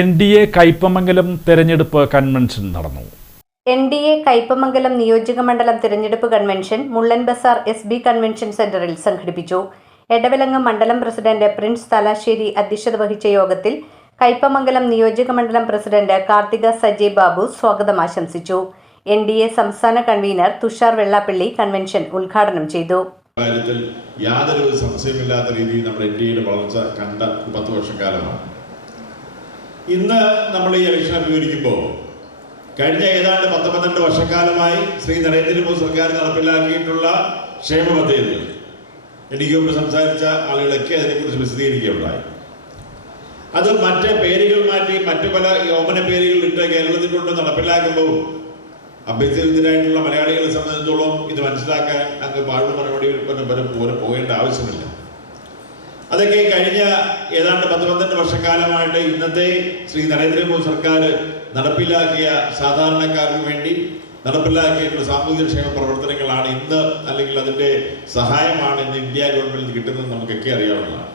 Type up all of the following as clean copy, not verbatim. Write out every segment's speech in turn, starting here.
NDA Kaipamangalam തെരഞ്ഞെടുപ്പ് convention നടന്നു. NDA Kaipamangalam നിയോജകമണ്ഡലം തെരഞ്ഞെടുപ്പ് കൺവെൻഷൻ മുള്ളൻ ബസാർ SB കൺവെൻഷൻ സെന്ററിൽ സംഘടിപ്പിച്ചു. എടവലങ്ങം മണ്ഡലം പ്രസിഡന്റ് പ്രിൻസ് തലാശ്ശേരി അധ്യക്ഷത വഹിച്ച യോഗത്തിൽ കയ്പമംഗലം നിയോജകമണ്ഡലം പ്രസിഡന്റ് കാർത്തിക സജയ് ബാബു സ്വാഗതം ആശംസിച്ചു. NDA സംസ്ഥാന കൺവീനർ തുഷാർ വെള്ളാപ്പള്ളി കൺവെൻഷൻ ഉദ്ഘാടനം ചെയ്തു. കാര്യത്തിൽ യാതൊരു സംശയമില്ലാത്ത രീതിയിൽ നമ്മുടെ ഇന്ത്യയുടെ വളർച്ച കണ്ട 10 വർഷക്കാലമാണ്. ഇന്ന് നമ്മൾ ഈ ഇലക്ഷൻ അഭിമുഖീകരിക്കുമ്പോൾ കഴിഞ്ഞ ഏതാണ്ട് 12 വർഷക്കാലമായി ശ്രീ നരേന്ദ്രമോദി സർക്കാർ നടപ്പിലാക്കിയിട്ടുള്ള ക്ഷേമ പദ്ധതികൾ എനിക്ക് മുമ്പ് സംസാരിച്ച ആളുകളൊക്കെ അതിനെക്കുറിച്ച് വിശദീകരിക്കുകയുണ്ടായി. അത് മറ്റ് പേരുകൾ മാറ്റി മറ്റു പല ഓമന പേരുകൾ ഇട്ട് കേരളത്തിൽ കൊണ്ട് നടപ്പിലാക്കുമ്പോൾ അഭ്യസ്തരായിട്ടുള്ള മലയാളികളെ സംബന്ധിച്ചിടത്തോളം ഇത് മനസ്സിലാക്കാൻ അങ്ങ് പാഴും മറുപടി പോകേണ്ട ആവശ്യമില്ല. അതൊക്കെ കഴിഞ്ഞ ഏതാണ്ട് 12 വർഷക്കാലമായിട്ട് ഇന്നത്തെ ശ്രീ നരേന്ദ്രമോദി സർക്കാർ നടപ്പിലാക്കിയ സാധാരണക്കാർക്ക് വേണ്ടി നടപ്പിലാക്കിയിട്ടുള്ള സാമൂഹിക ക്ഷേമ പ്രവർത്തനങ്ങളാണ് ഇന്ന്, അല്ലെങ്കിൽ അതിൻ്റെ സഹായമാണ് ഇന്ന് ഇന്ത്യ ഗവൺമെന്റിന് കിട്ടുന്നത് നമുക്കൊക്കെ അറിയാവുന്നതാണ്.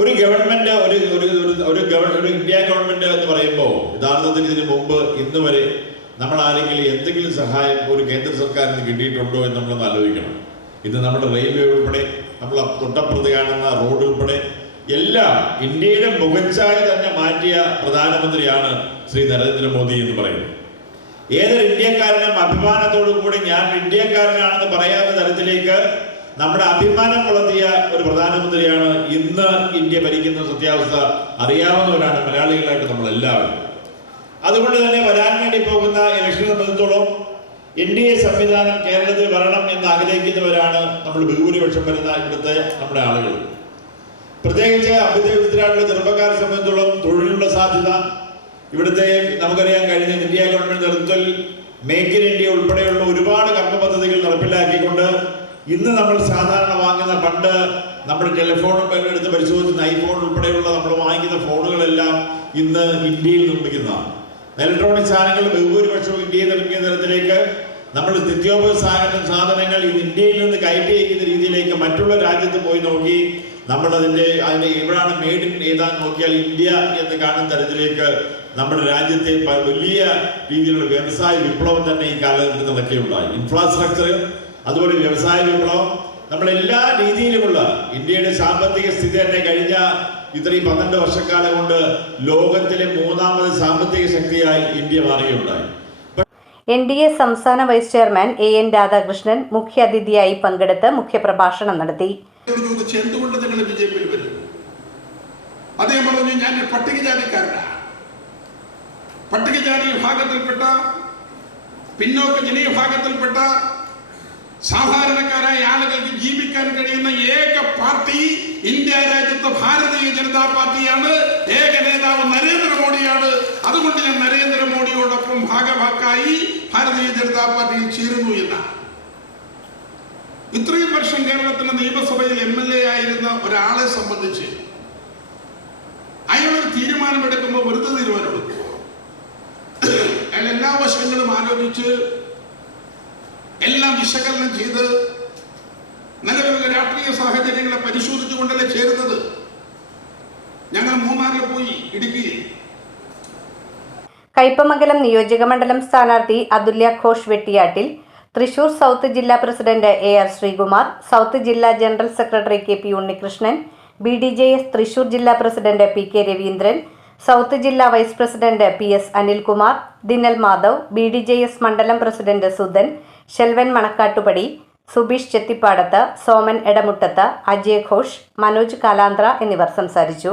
ഒരു ഗവൺമെന്റ് ഒരു ഇന്ത്യ ഗവൺമെന്റ് എന്ന് പറയുമ്പോൾ യഥാർത്ഥത്തിൽ ഇതിനു മുമ്പ് ഇന്ന് വരെ നമ്മൾ ആരെങ്കിലും എന്തെങ്കിലും സഹായം ഒരു കേന്ദ്ര സർക്കാരിന് കിട്ടിയിട്ടുണ്ടോ എന്ന് നമ്മളൊന്ന് ആലോചിക്കണം. ഇന്ന് നമ്മുടെ റെയിൽവേ ഉൾപ്പെടെ നമ്മൾ തൊട്ടപ്പുറത്ത് കാണുന്ന റോഡ് ഉൾപ്പെടെ എല്ലാം ഇന്ത്യയുടെ മുഖച്ഛായ തന്നെ മാറ്റിയ പ്രധാനമന്ത്രിയാണ് ശ്രീ നരേന്ദ്രമോദി എന്ന് പറയുന്നത്. ഏതൊരു ഇന്ത്യക്കാരനും അഭിമാനത്തോടു കൂടി ഞാൻ ഇന്ത്യക്കാരനാണെന്ന് പറയാത്ത തരത്തിലേക്ക് നമ്മുടെ അഭിമാനം വളർത്തിയ ഒരു പ്രധാനമന്ത്രിയാണ് ഇന്ന് ഇന്ത്യ ഭരിക്കുന്ന സത്യാവസ്ഥ അറിയാവുന്നവരാണ് മലയാളികളായിട്ട് നമ്മളെല്ലാവരും. അതുകൊണ്ട് തന്നെ വരാൻ വേണ്ടി പോകുന്ന ഇലക്ഷനെ സംബന്ധിച്ചോളം NDA സംവിധാനം കേരളത്തിൽ വരണം എന്ന് ആഗ്രഹിക്കുന്നവരാണ് നമ്മൾ ഭൂരിപക്ഷം വരുന്ന ഇവിടുത്തെ നമ്മുടെ ആളുകൾ. പ്രത്യേകിച്ച് അഭ്യസ്തരായിട്ടുള്ള ചെറുപ്പക്കാരെ സംബന്ധിച്ചോളം തൊഴിലുള്ള സാധ്യത ഇവിടുത്തെ നമുക്കറിയാൻ കഴിഞ്ഞ ഇന്ത്യ ഗവൺമെന്റ് നേതൃത്വത്തിൽ മേക്ക് ഇൻ ഇന്ത്യ ഉൾപ്പെടെയുള്ള ഒരുപാട് കർമ്മ പദ്ധതികൾ നടപ്പിലാക്കിക്കൊണ്ട് ഇന്ന് നമ്മൾ സാധാരണ വാങ്ങുന്ന പണ്ട് നമ്മുടെ ടെലിഫോൺ എടുത്ത് പരിശോധിക്കുന്ന ഐഫോൺ ഉൾപ്പെടെയുള്ള നമ്മൾ വാങ്ങിക്കുന്ന ഫോണുകളെല്ലാം ഇന്ന് ഇന്ത്യയിൽ നിർമ്മിക്കുന്നതാണ്. ഇലക്ട്രോണിക് സാധനങ്ങൾ ബഹുഭൂരിപക്ഷവും ഇന്ത്യയിൽ നിർമ്മിക്കുന്ന തരത്തിലേക്ക് നമ്മൾ നിത്യോപയോഗ സാധനങ്ങൾ ഇന്ത്യയിൽ നിന്ന് കയറ്റി അയക്കുന്ന രീതിയിലേക്ക് മറ്റുള്ള രാജ്യത്ത് പോയി നോക്കി നമ്മൾ അതിൻ്റെ എവിടെയാണ് മെയ്ഡ് ഇൻ ഏതാന്ന് നോക്കിയാൽ ഇന്ത്യ എന്ന് കാണുന്ന തരത്തിലേക്ക് നമ്മുടെ രാജ്യത്തെ വലിയ രീതിയിലുള്ള വ്യവസായ വിപ്ലവം തന്നെ ഈ കാലഘട്ടത്തിൽ നടക്കുകയുണ്ടായി. ഇൻഫ്രാസ്ട്രക്ചർ, അതുപോലെ വ്യവസായ വിപ്ലവം, നമ്മളെല്ലാ രീതിയിലുമുള്ള ഇന്ത്യയുടെ സാമ്പത്തിക സ്ഥിതി തന്നെ കഴിഞ്ഞ ഇത്രയും 12 വർഷക്കാലം കൊണ്ട് ലോകത്തിലെ 3ാമത് സാമ്പത്തിക ശക്തിയായി ഇന്ത്യ മാറുകയുണ്ടായി. NDA സംസ്ഥാന വൈസ് ചെയർമാൻ AN രാധാകൃഷ്ണൻ മുഖ്യാതിഥിയായി പങ്കെടുത്ത് മുഖ്യപ്രഭാഷണം നടത്തി. എന്തുകൊണ്ട് നിങ്ങൾ BJP-യിൽ വരുന്നു? അദ്ദേഹം പറഞ്ഞു, ഞാൻ പട്ടികജാതിക്കാരനാണ്. പട്ടികജാതി വിഭാഗത്തിൽപ്പെട്ട പിന്നോക്ക ജനവിഭാഗത്തിൽപ്പെട്ട സാധാരണക്കാരായ ആളുകൾക്ക് ജീവിക്കാൻ കഴിയുന്ന ഏക പാർട്ടി ഇന്ത്യ രാജ്യത്ത് ഭാരതീയ ജനതാ പാർട്ടിയാണ്. ഏക നേതാവ് നരേന്ദ്രമോദിയാണ്. അതുകൊണ്ട് ഞാൻ നരേന്ദ്രമോദിയോടൊപ്പം ഭാഗവാക്കായി ഭാരതീയ ജനതാ പാർട്ടിയിൽ ചേരുന്നു എന്നാണ്. ഇത്രയും വർഷം കേരളത്തിലെ നിയമസഭയിൽ MLA ആയിരുന്ന ഒരാളെ സംബന്ധിച്ച് അയാളൊരു തീരുമാനമെടുക്കുമ്പോൾ വെറുതെ തീരുമാനമെടുക്കുമോ? അയാൾ എല്ലാ വശങ്ങളും ആലോചിച്ച് എല്ലാം വിശകലനം ചെയ്ത് നിലവിലുള്ള രാഷ്ട്രീയ സാഹചര്യങ്ങളെ പരിശോധിച്ചുകൊണ്ടല്ലേ ചേരുന്നത്. ഞങ്ങൾ മൂന്നാറിൽ പോയി, ഇടുക്കിയിൽ. കയ്പമംഗലം നിയോജകമണ്ഡലം സ്ഥാനാർത്ഥി അതുല്യ ഘോഷ് വെട്ടിയാട്ടിൽ, തൃശൂർ സൗത്ത് ജില്ലാ പ്രസിഡന്റ് AR ശ്രീകുമാർ, സൗത്ത് ജില്ലാ general secretary KP Unnikrishnan, BDJS Thrissur ജില്ലാ പ്രസിഡന്റ് PK രവീന്ദ്രൻ, സൗത്ത് ജില്ലാ vice president PS Anilkumar, Dinal Madhav, BDJS മണ്ഡലം പ്രസിഡന്റ് സുധൻ, ഷെൽവൻ മണക്കാട്ടുപടി, സുബീഷ് ചെത്തിപ്പാടത്ത്, സോമൻ എടമുട്ടത്ത്, അജയ് ഘോഷ്, മനോജ് കാലാന്ത്ര എന്നിവർ സംസാരിച്ചു.